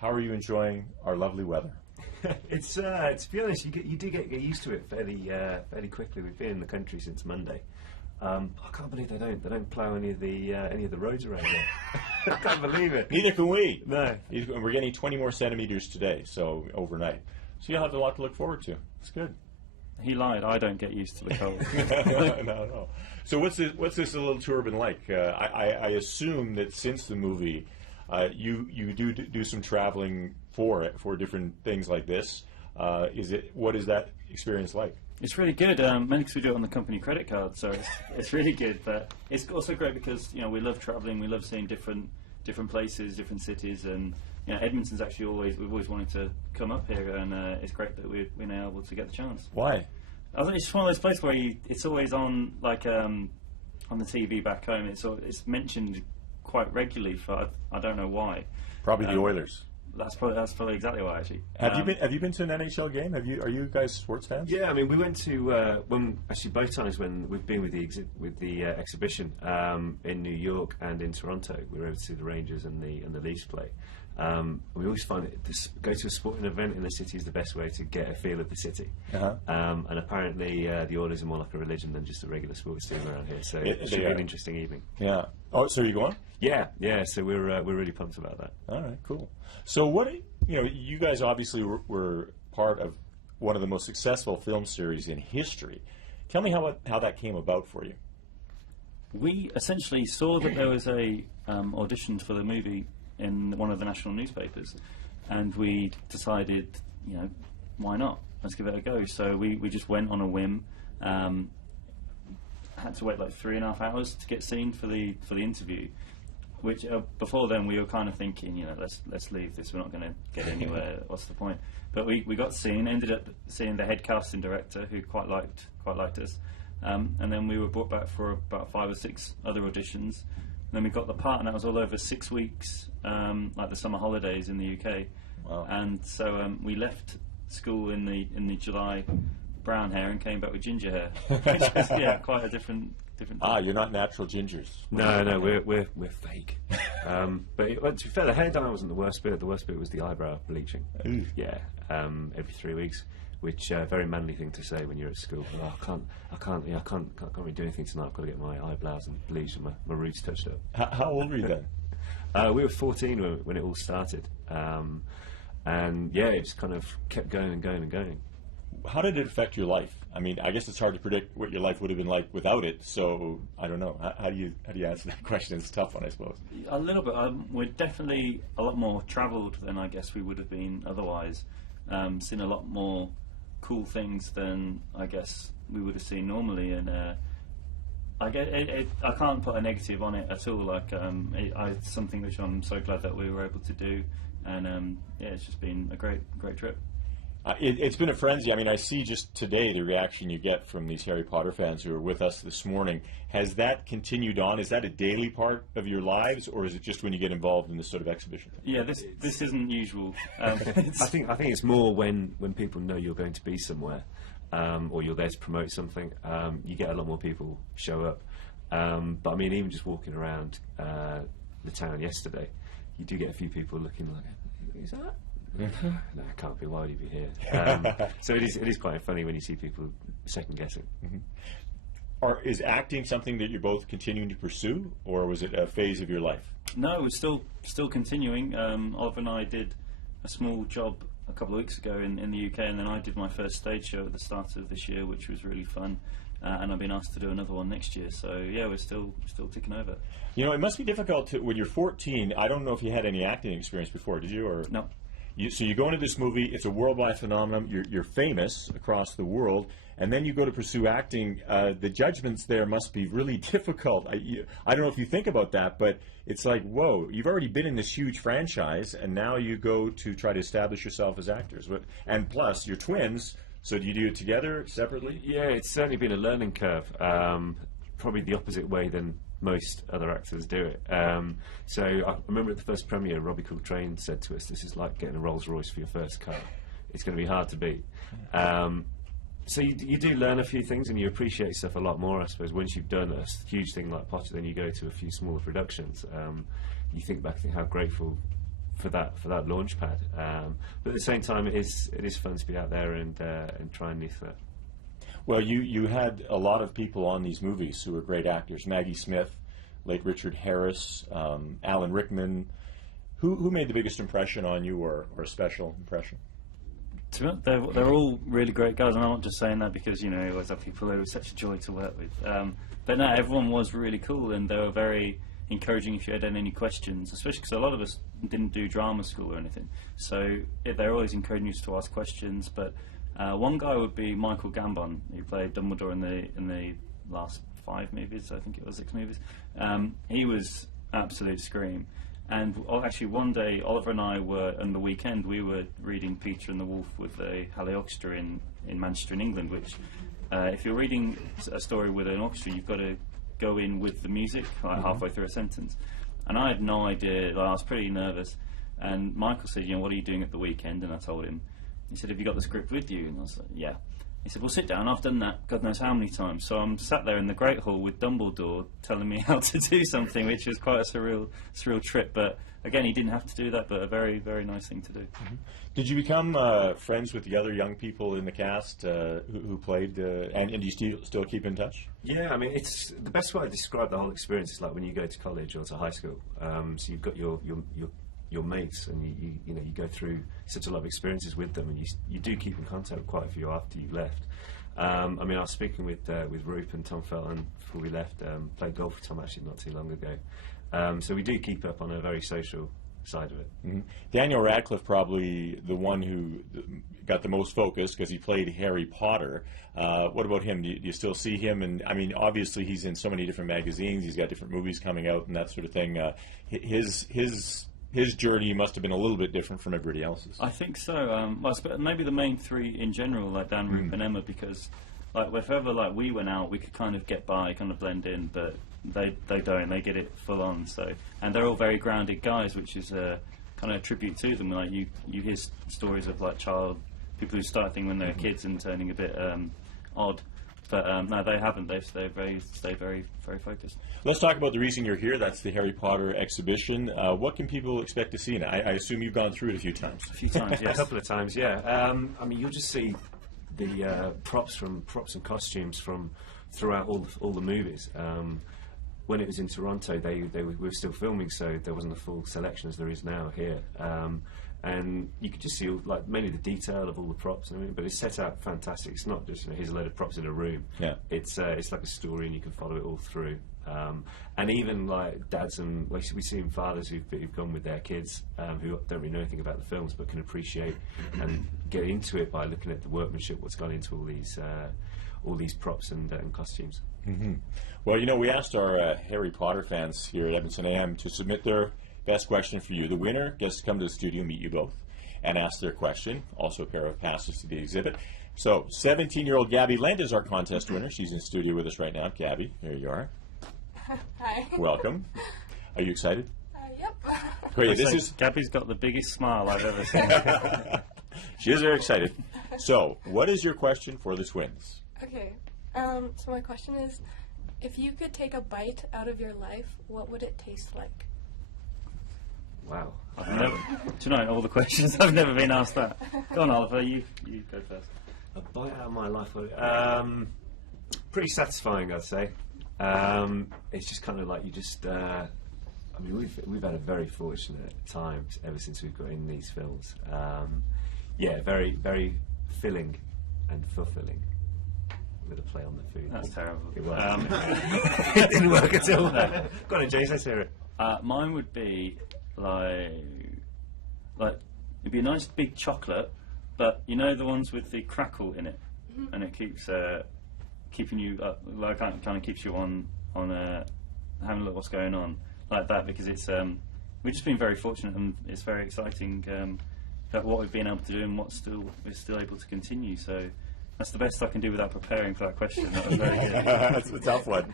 how are you enjoying our lovely weather? It's to be honest, you do get used to it fairly quickly. We've been in the country since Monday. I can't believe they don't plough any of the roads around here. I can't believe it. Neither can we. No, we're getting 20 more centimeters today, so overnight. So you'll have a lot to look forward to. It's good. He lied. I don't get used to the cold. No. So what's this little tour been like? I assume that since the movie, you do some traveling for different things like this. What is that experience like? It's really good. Mainly because we do it on the company credit card, so it's really good. But it's also great because we love traveling. We love seeing different places, different cities, and Edmonton's actually we've always wanted to come up here, and it's great that we're now able to get the chance. Why? I think it's just one of those places where it's always on on the TV back home. It's mentioned quite regularly for I don't know why. Probably the Oilers. That's probably exactly why, actually. Have you been to an NHL game? Are you guys sports fans? Yeah, I mean, we went to both times when we've been with the exhibition in New York and in Toronto. We were able to see the Rangers and the Leafs play. We always find that go to a sporting event in the city is the best way to get a feel of the city. Uh-huh. And apparently, the Oilers are more like a religion than just a regular sports team around here. So it should be an interesting evening. Yeah. Oh, so are you going? Yeah. So we're really pumped about that. All right, cool. So what you guys obviously were part of one of the most successful film series in history. Tell me how that came about for you. We essentially saw that there was a audition for the movie in one of the national newspapers, and we decided, why not? Let's give it a go. So we just went on a whim. Had to wait like 3.5 hours to get seen for the interview. Which before then we were kind of thinking, let's leave this. We're not going to get anywhere. What's the point? But we got seen. Ended up seeing the head casting director, who quite liked us. And then we were brought back for about 5 or 6 other auditions. And then we got the part, and that was all over 6 weeks, like the summer holidays in the UK. Wow. And so we left school in the July, brown hair, and came back with ginger hair, which was quite a different. You're not natural gingers. No, we're fake. But to be fair, the hair dye wasn't the worst bit. The worst bit was the eyebrow bleaching. Ooh. Yeah, every 3 weeks, which very manly thing to say when you're at school. Oh, I can't really do anything tonight. I've got to get my eyebrows and bleach and my roots touched up. How old were you then? We were 14 when it all started, and it just kind of kept going and going and going. How did it affect your life? I mean, I guess it's hard to predict what your life would have been like without it. So I don't know. How do you answer that question? It's a tough one, I suppose. A little bit. We're definitely a lot more travelled than I guess we would have been otherwise. Seen a lot more cool things than I guess we would have seen normally, and I can't put a negative on it at all. Like it's something which I'm so glad that we were able to do, and it's just been a great trip. It's been a frenzy. I mean, I see just today the reaction you get from these Harry Potter fans who are with us this morning. Has that continued on? Is that a daily part of your lives, or is it just when you get involved in this sort of exhibition? Yeah, this isn't usual. I think it's more when people know you're going to be somewhere, or you're there to promote something. You get a lot more people show up. But I mean, even just walking around the town yesterday, you do get a few people looking like, is that? No, it can't be. Why would he be here? So it is quite funny when you see people second guessing. Mm-hmm. Is acting something that you're both continuing to pursue, or was it a phase of your life? No, we're still continuing. Oliver and I did a small job a couple of weeks ago in the UK, and then I did my first stage show at the start of this year, which was really fun. And I've been asked to do another one next year, so we're still ticking over. It must be difficult when you're 14. I don't know if you had any acting experience before, did you? Or no. So you go into this movie, it's a worldwide phenomenon, you're famous across the world, and then you go to pursue acting. The judgments there must be really difficult. I don't know if you think about that, but it's like, whoa, you've already been in this huge franchise, and now you go to try to establish yourself as actors. And plus, you're twins, so do you do it together, separately? Yeah, it's certainly been a learning curve. Probably the opposite way than most other actors do it. So I remember at the first premiere, Robbie Coltrane said to us, "This is like getting a Rolls Royce for your first car. It's going to be hard to beat." So you do learn a few things, and you appreciate stuff a lot more, I suppose, once you've done a huge thing like Potter. Then you go to a few smaller productions. You think back and think how grateful for that launch pad. But at the same time, it is fun to be out there and trying new stuff. Well, you had a lot of people on these movies who were great actors. Maggie Smith, late Richard Harris, Alan Rickman. Who made the biggest impression on you, or a special impression? To be honest, they're all really great guys, and I'm not just saying that because, you know, you always have people who are such a joy to work with. But no, everyone was really cool, and they were very encouraging if you had any questions, especially because a lot of us didn't do drama school or anything. So they're always encouraging us to ask questions. But one guy would be Michael Gambon, who played Dumbledore in the last 5 movies, I think it was 6 movies. He was absolute scream. And actually, one day, Oliver and I were, on the weekend, we were reading Peter and the Wolf with the Halle Orchestra in Manchester, in England, which, if you're reading a story with an orchestra, you've got to go in with the music, like halfway through a sentence. And I had no idea, like, I was pretty nervous. And Michael said, you know, what are you doing at the weekend? And I told him. He said, have you got the script with you? And I was like, yeah. He said, well, sit down, I've done that God knows how many times. So I'm sat there in the Great Hall with Dumbledore telling me how to do something, which was quite a surreal trip. But again, he didn't have to do that, but a very, very nice thing to do. Did you become friends with the other young people in the cast who played, and do you still keep in touch? Yeah, I mean, it's the best way to describe the whole experience is like when you go to college or to high school. So you've got your mates, and you know, you go through such a lot of experiences with them, and you do keep in contact with quite a few after you left. I mean, I was speaking with Roop and Tom Felton before we left. Played golf with Tom actually not too long ago. So we do keep up on a very social side of it. Daniel Radcliffe, probably the one who got the most focus because he played Harry Potter. What about him? Do you still see him? And I mean, obviously he's in so many different magazines. He's got different movies coming out and that sort of thing. His journey must have been a little bit different from everybody else's. I think so. Well, maybe the main 3 in general, like Dan, Roop, and Emma, because like if ever like we went out, we could kind of get by, kind of blend in, but they don't. They get it full on. So, and they're all very grounded guys, which is a kind of a tribute to them. Like you hear stories of like people who start things when they're kids and turning a bit odd. But no, they haven't. They've stayed very, very focused. Let's talk about the reason you're here. That's the Harry Potter exhibition. What can people expect to see? And I assume you've gone through it a few times. A few times, yes. A couple of times, yeah. I mean, you'll just see the props and costumes from throughout all the movies. When it was in Toronto, we were still filming, so there wasn't a full selection as there is now here. And you could just see like mainly the detail of all the props, but it's set out fantastic. It's not just here's a load of props in a room. Yeah, it's like a story, and you can follow it all through. And even like dads and we see fathers who've gone with their kids who don't really know anything about the films, but can appreciate and get into it by looking at the workmanship, what's gone into all these props and costumes. Well, you know, we asked our Harry Potter fans here at Edmonton AM to submit their best question for you. The winner gets to come to the studio, meet you both, and ask their question. Also a pair of passes to the exhibit. So, 17-year-old Gabby Lent is our contest winner. She's in studio with us right now. Gabby, here you are. Hi. Welcome. Are you excited? Yep. Great. Gabby's got the biggest smile I've ever seen. She is very excited. So, what is your question for the twins? Okay. So my question is, if you could take a bite out of your life, what would it taste like? Wow. Do you know all the questions? I've never been asked that. Go on, Oliver. You go first. A bite out of my life. Pretty satisfying, I'd say. It's just kind of like you just. I mean, we've had a very fortunate time ever since we've got in these films. Yeah, very very filling and fulfilling. With a play on the food. That's terrible. It was. It didn't work at all. Go on, James. Let's hear it. Mine would be like it'd be a nice big chocolate, but you know the ones with the crackle in it, and it keeps keeping you up, like kind of keeps you on having a look what's going on like that, because it's we've just been very fortunate, and it's very exciting that what we've been able to do and we're still able to continue. So that's the best I can do without preparing for that question. That was very good. That's a tough one.